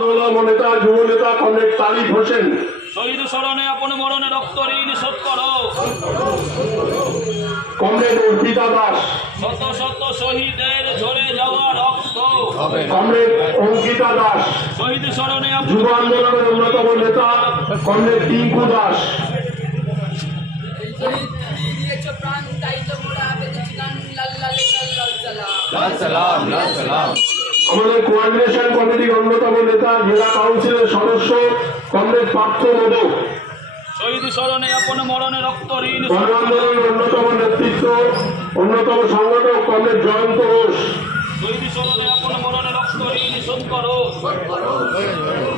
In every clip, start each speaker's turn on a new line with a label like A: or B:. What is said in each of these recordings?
A: নেতা যুব নেতা কমরেড তারিফ হোসেন।
B: শহীদ স্মরণে আপন মরণে রক্ত ঋণ শোধ করো।
A: কমরেড অর্পিতা দাস।
B: শত শত শহীদের ঝরে যাওয়া রক্ত।
A: কমরেড অঙ্কিতা দাস।
B: শহীদ স্মরণে আপন
A: যুব আন্দোলনের অন্যতম নেতা কমরেড টিঙ্কু দাস।
C: প্রাণ তাই তো মোরা বেঁচেছি লাল লাল লাল লাল সালাম।
A: আমাদের কোঅর্ডিনেশন কমিটির অন্যতম নেতা জেলা কাউন্সিলের সদস্য কমরেড পার্থ মোদক
B: শহীদ স্মরণে আপন মরণে রক্ত ঋণ।
A: অন্যতম নেতৃত্ব অন্যতম সংগঠক comrade Jayanta Ghosh.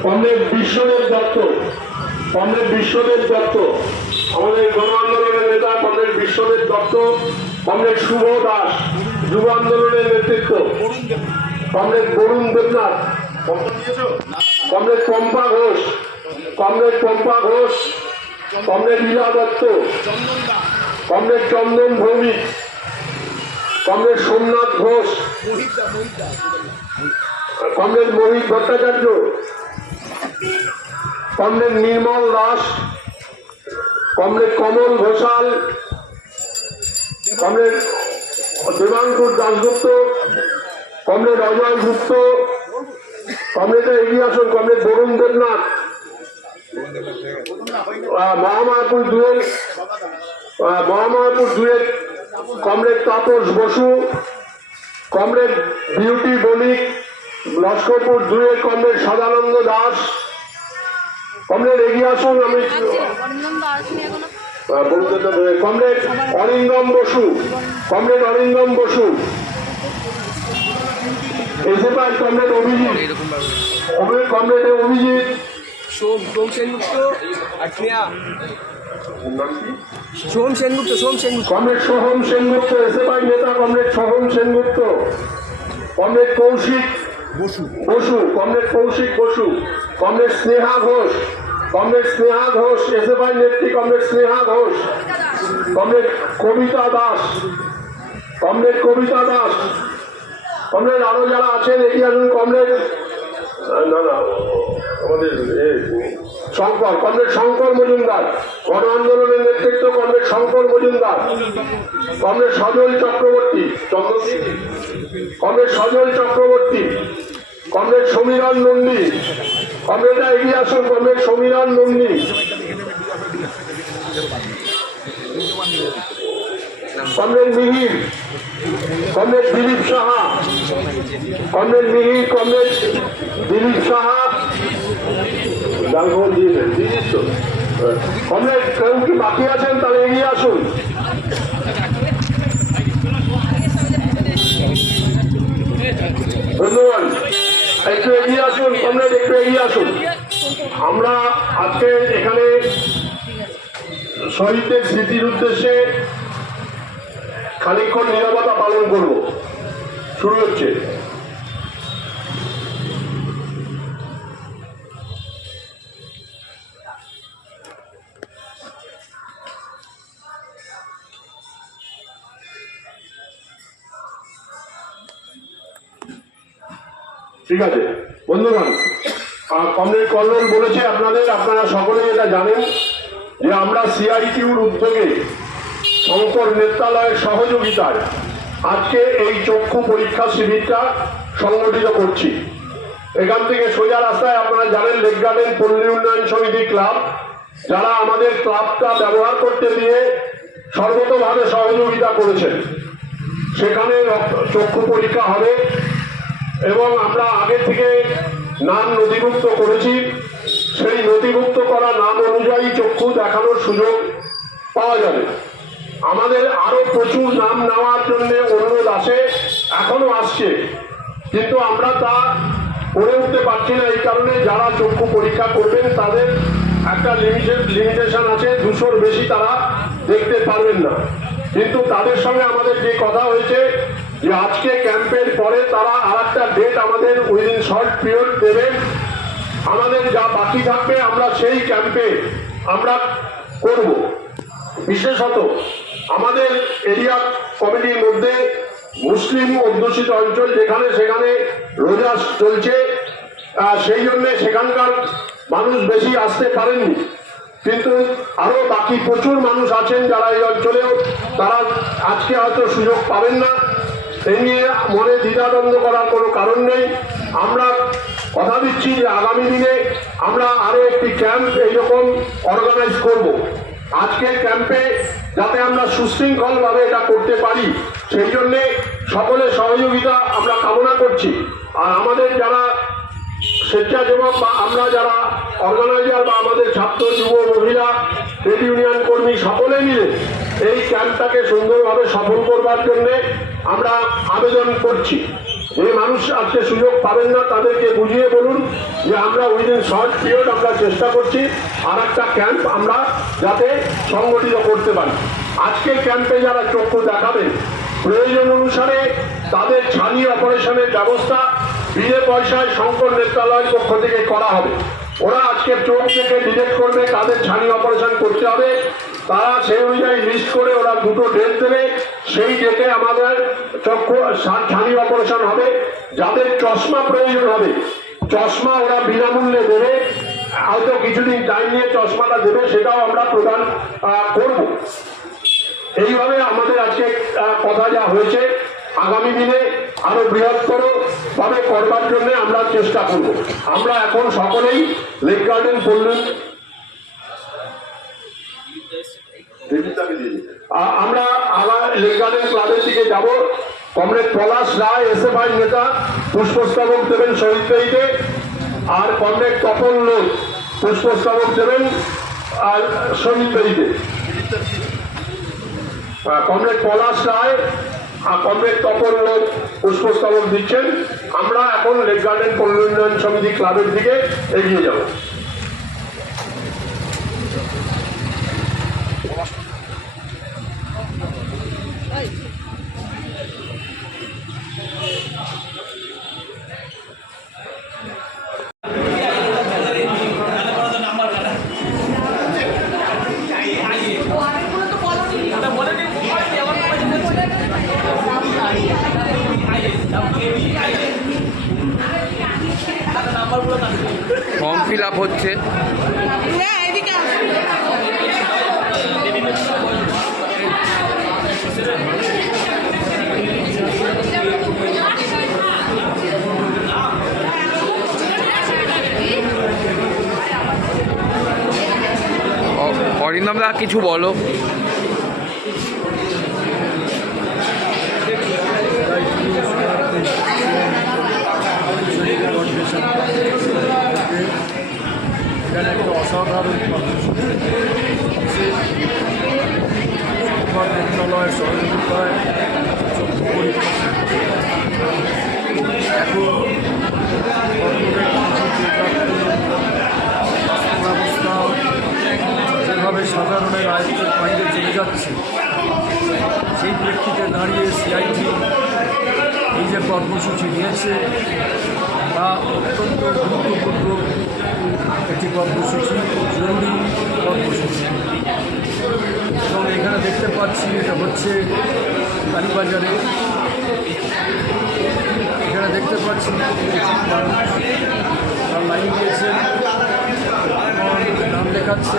A: Comrade Biswadeb Dutta comrade Biswadeb Dutta. আমাদের গণ আন্দোলনের নেতা কমরেড বিশ্বদেব দত্ত কমরেড শুভ দাস যুব আন্দোলনের নেতৃত্ব। Comrade Barun Debnath. Comrade Pampa Ghosh. Comrade Pampa Ghosh. Comrade Leela Dutta. Comrade Chandan Bhowmik. Comrade Somnath Ghosh. Comrade Mohit Bhattacharya. Comrade Nirmal Das. Comrade Kamal Ghoshal. Comrade Debankur Dasgupta comrade Ajay Gupta comrade এগিয়ে আসুন, comrade Barun Debnath Mahamayapur দুয়ের মহামায়াপুর দুয়ের comrade Tapas Basu, comrade Beauty Banik, Laskarpur দুয়ের comrade Sadananda Das, comrade এগিয়ে আসুন, আমি। Comrade Arindam Basu, comrade Arindam Basu এসে পাই কমরেড অভিজিৎ। কমরেড অভিজিৎ।
D: সোম সোম সেনগুপ্ত আর স্নেহা সোম সেনগুপ্ত সোম সেনগুপ্ত।
A: কমরেড সোহম সেনগুপ্ত এসে পাই নেতা comrade Soham Sengupta. Comrade Kaushik
D: Basu.
A: Basu comrade Kaushik Basu. Comrade Sneha Ghosh comrade Sneha Ghosh এসে পাই নেত্রী comrade Sneha Ghosh. Comrade Kabita Das comrade Kabita Das. Comrade আরও যারা আছেন, এগিয়ে আসুন, কমরেড। না না, আমাদের শঙ্কর, কমরেড শঙ্কর মজুমদার। গণ আন্দোলনের নেতৃত্ব comrade Shankar Majumdar. Comrade Sajal Chakraborty comrade Sajal Chakraborty. Comrade Samiran Nandi কমরেডরা এগিয়ে আসুন, comrade Samiran Nandi comrade Mihir comrade Dilip Saha. Comrade Mihir comrade Dilip Saha. দিয়েছেন দিয়েছিস তো কমরেড, কেউ কি বাকি আছেন? তাহলে এগিয়ে আসুন। ধন্যবাদ একটু এগিয়ে আসুন, কমরেড, একটু এগিয়ে আসুন। আমরা আজকে এখানে শহীদদের স্মৃতির উদ্দেশ্যে খানিক্ষণ নিরাপত্তা পালন করব। শুরু হচ্ছে। ঠিক আছে, বন্ধুগণ কমরেড কল্লোল বলেছে আপনাদের, আপনারা সকলে এটা জানেন যে আমরা সিআইটিউর উদ্যোগে শঙ্কর নেত্রালয়ের সহযোগিতায় আজকে এই চক্ষু পরীক্ষা শিবিরটা সংগঠিত করছি। এখান থেকে সোজা রাস্তায় আপনারা জানেন লেক গার্ডেন পল্লী উন্নয়ন সমিতি ক্লাব, যারা আমাদের ক্লাবটা ব্যবহার করতে দিয়ে সর্বতভাবে সহযোগিতা করেছেন। সেখানে চক্ষু পরীক্ষা হবে এবং আমরা আগে থেকে নাম নথিভুক্ত করেছি। সেই নথিভুক্ত করা নাম অনুযায়ী চক্ষু দেখানোর সুযোগ পাওয়া যাবে। আমাদের আরও প্রচুর নাম নেওয়ার জন্য অনুরোধ আসে, এখনও আসছে। কিন্তু আমরা তা করে উঠতে পারছি না, এই কারণে যারা চক্ষু পরীক্ষা করবেন, তাদের একটা লিমিটেড লিমিটেশন আছে, দুশোর বেশি তারা দেখতে পারবেন না। কিন্তু তাদের সঙ্গে আমাদের যে কথা হয়েছে, যে আজকে ক্যাম্পের পরে তারা আর একটা ডেট আমাদের উইদিন শর্ট পিরিয়ড দেবেন আমাদের যা বাকি থাকবে, আমরা সেই ক্যাম্পে আমরা করব। বিশেষত আমাদের এরিয়া কমিটির মধ্যে মুসলিম অধ্যুষিত অঞ্চল যেখানে সেখানে রোজা চলছে সেই জন্য সেখানকার মানুষ বেশি আসতে পারেননি। কিন্তু আরও বাকি প্রচুর মানুষ আছেন যারা এই অঞ্চলেও, তারা আজকে হয়তো সুযোগ পাবেন না। এই নিয়ে মনে দ্বিধাদ্বন্দ্ব করার কোনো কারণ নেই। আমরা কথা দিচ্ছি যে আগামী দিনে আমরা আরও একটি ক্যাম্প এইরকম অর্গানাইজ করব। আজকের ক্যাম্পে যাতে আমরা সুশৃঙ্খলভাবে এটা করতে পারি, সেই জন্যে সকলের সহযোগিতা আমরা কামনা করছি। আর আমাদের যারা স্বেচ্ছাসেবক বা আমরা যারা অর্গানাইজার বা আমাদের ছাত্র, যুব, মহিলা ট্রেড ইউনিয়ন কর্মী সকলে মিলে এই ক্যাম্পটাকে সুন্দরভাবে সফল করবার জন্যে আমরা আবেদন করছি। যে মানুষ আজকে সুযোগ পাবেন না, তাদেরকে বুঝিয়ে বলুন যে আমরা উইদিন শর্ট পিরিয়ড আমরা চেষ্টা করছি। আর একটা ক্যাম্প আমরা যাতে সংগঠিত করতে পারি। আজকে ক্যাম্পে যারা চক্ষু দেখাবেন, প্রয়োজন অনুসারে তাদের ছানি অপারেশনের ব্যবস্থা বিনা পয়সায় শঙ্কর নেত্রালয়ের পক্ষ থেকে করা হবে। ওরা আজকে চোখ থেকে ডিটেক্ট করবে, তাদের ছানি অপারেশন করতে হবে। তারা সেই অনুযায়ী লিস্ট করে ওরা দুটো ডেট দেবে। সেই ডেটে আমাদের চক্ষু, ছানি অপারেশন হবে। যাদের চশমা প্রয়োজন হবে, চশমা ওরা বিনামূল্যে দেবে। হয়তো কিছুদিন টাইম নিয়ে চশমাটা দেবে সেটাও আমরা প্রদান করব। এইভাবে আমাদের আজকে কথা যা হয়েছে আগামী দিনে আরও বৃহত্তর ভাবে করবার জন্য আমরা চেষ্টা করব। আমরা এখন সকলেই লেক গার্ডেন বললেন। আ- আমরা আবার লেক গার্ডেন ক্লাবের দিকে যাব। কমরেড পলাশ রায় এসএফআই নেতা পুষ্পস্তবক দেবেন শহীদবাড়িতে আর কমরেড তপন লোক পুষ্পস্তবক দেবেন আর শহীদবাড়িতে কমরেড পলাশ রায় আর কমরেড তপন লোক পুষ্পস্তবক দিচ্ছেন। আমরা এখন লেক গার্ডেন পল্লী উন্নয়ন সমিতি ক্লাবের দিকে এগিয়ে যাব।
C: দা কিছু বলো।
E: অসাধারণ যেভাবে সাধারণের আয়ত্তের বাইরে চলে যাচ্ছে, সেই প্রেক্ষিতে দাঁড়িয়ে সিআইটি এই যে কর্মসূচি নিয়েছে, তা অত্যন্ত গুরুত্বপূর্ণ একটি কর্মসূচি, জরুরি কর্মসূচি। এবং এখানে দেখতে পাচ্ছি এটা হচ্ছে কালীবাজারে। এখানে দেখতে পাচ্ছি তার লাইন দিয়েছেন নাম লেখাচ্ছে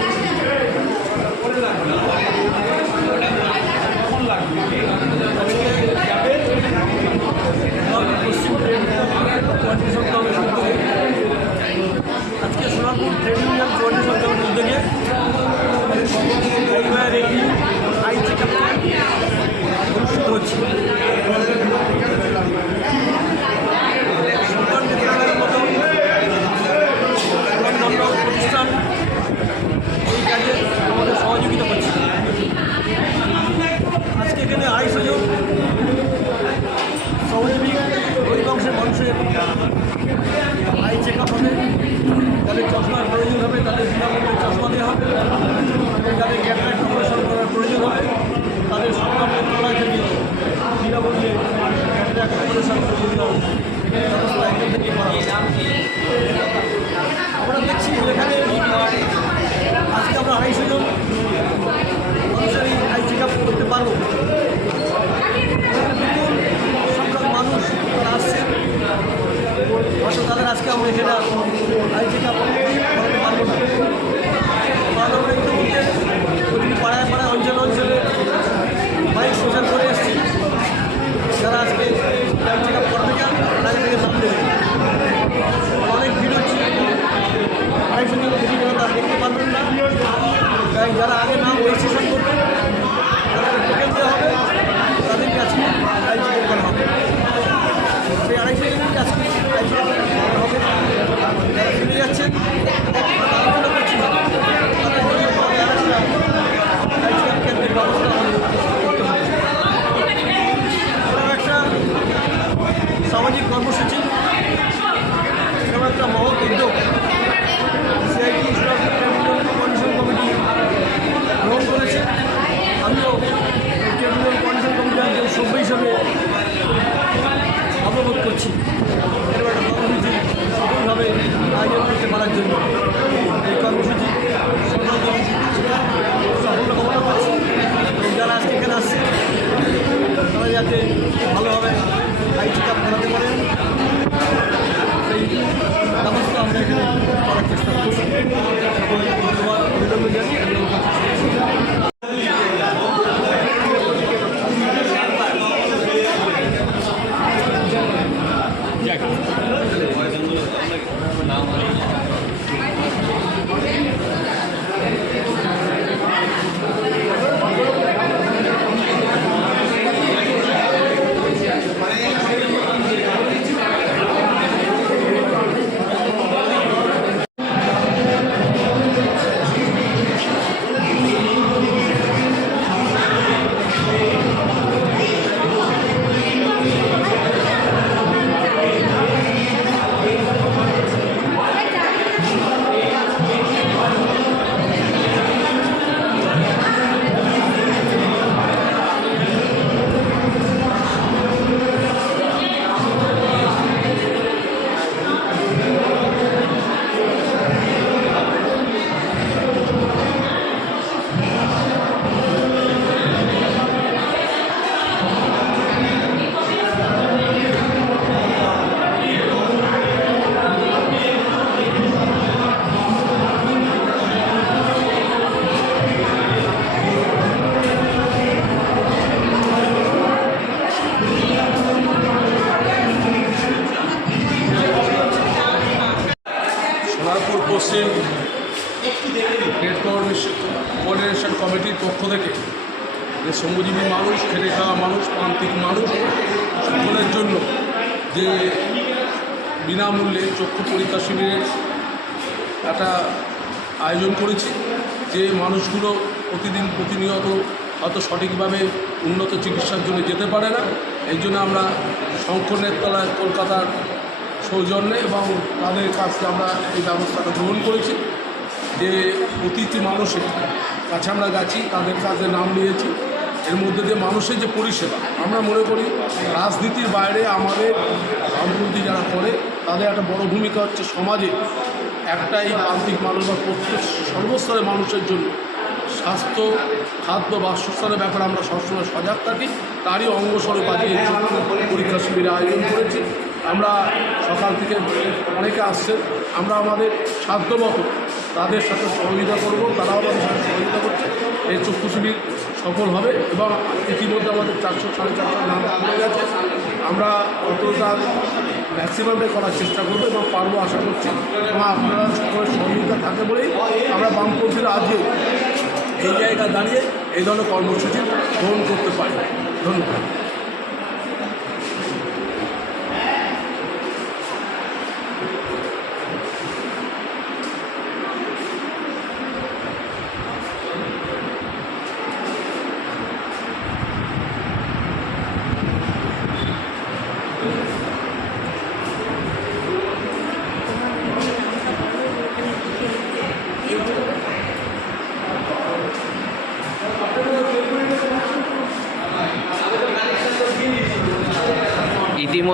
F: যে বিনামূল্যে চক্ষু পরীক্ষা শিবিরের একটা আয়োজন করেছি, যে মানুষগুলো প্রতিদিন প্রতিনিয়ত হয়তো সঠিকভাবে উন্নত চিকিৎসার জন্য যেতে পারে না। এই জন্য আমরা শঙ্কর নেতলায় কলকাতার সৌজন্যে এবং তাদের কাছে আমরা এই ব্যবস্থাটা গ্রহণ করেছি, যে প্রতিটি মানুষের কাছে আমরা গেছি তাদের কাছে নাম নিয়েছি এর মধ্যে দিয়ে মানুষের যে পরিষেবা, আমরা মনে করি রাজনীতির বাইরে আমাদের বামপন্থী যারা করে, তাদের একটা বড় ভূমিকা হচ্ছে সমাজে একটাই প্রান্তিক মানুষ বা প্রত্যেক সর্বস্তরের মানুষের জন্য। স্বাস্থ্য, খাদ্য বাসস্থানের ব্যাপারে আমরা সবসময় সজাগ থাকি। তারই অঙ্গস্বরূপ আজকে পরীক্ষা শিবিরের আয়োজন করেছি। আমরা সকাল থেকে অনেকে আসছেন। আমরা আমাদের সাধ্যমতো তাদের সাথে সহযোগিতা করব, তারাও আমাদের সাথে সহযোগিতা করছে। এই চক্ষু শিবির সফল হবে এবং ইতিমধ্যে আমাদের চারশো সাড়ে চারশো নাম হয়ে গেছে। আমরা অতটা ম্যাক্সিমামে করার চেষ্টা করব এবং পারব আশা করছি। এবং আপনারা সকলের সহযোগিতা থাকে বলেই আমরা বামপন্থীরা আজকে এই জায়গায় দাঁড়িয়ে এই ধরনের কর্মসূচি গ্রহণ করতে পারি। ধন্যবাদ।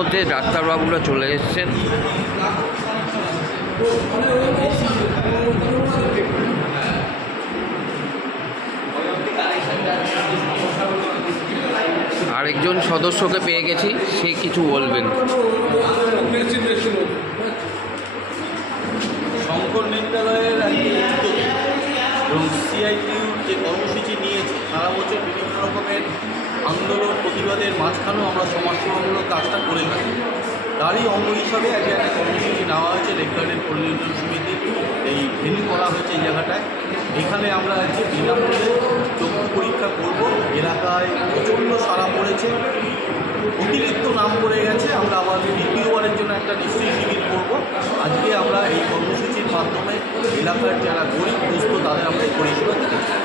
E: ইতিমধ্যে ডাক্তারবাবুরা চলে এসেছেন। আরেকজন সদস্যকে পেয়ে গেছি, সে কিছু বলবেন।
G: শঙ্কর বিদ্যালয়ের এবং সিআইটিউ যে কর্মসূচি নিয়েছে, সারা বছর বিভিন্ন রকমের আন্দোলন প্রতিবাদের মাঝখানেও আমরা সমাজসেবামূলক কাজটা করে থাকি। তারই অঙ্গ হিসাবে আজকে একটা কর্মসূচি নেওয়া হয়েছে রেগুলারের পরিনিয়োজন সমিতি। এই ভেন্যু করা হয়েছে এই জায়গাটায়। এখানে আমরা আজকে বিনামূল্যে চক্ষু পরীক্ষা করব। এলাকায় প্রচণ্ড সারা পড়েছে। অতিরিক্ত নাম পড়ে গেছে। আমরা আবার দ্বিতীয়বারের জন্য একটা নিশ্চয়ই শিবির করব। আজকে আমরা এই কর্মসূচির মাধ্যমে এলাকার যারা গরিব দুস্থ, তাদের আমরা পরিষেবা দিতে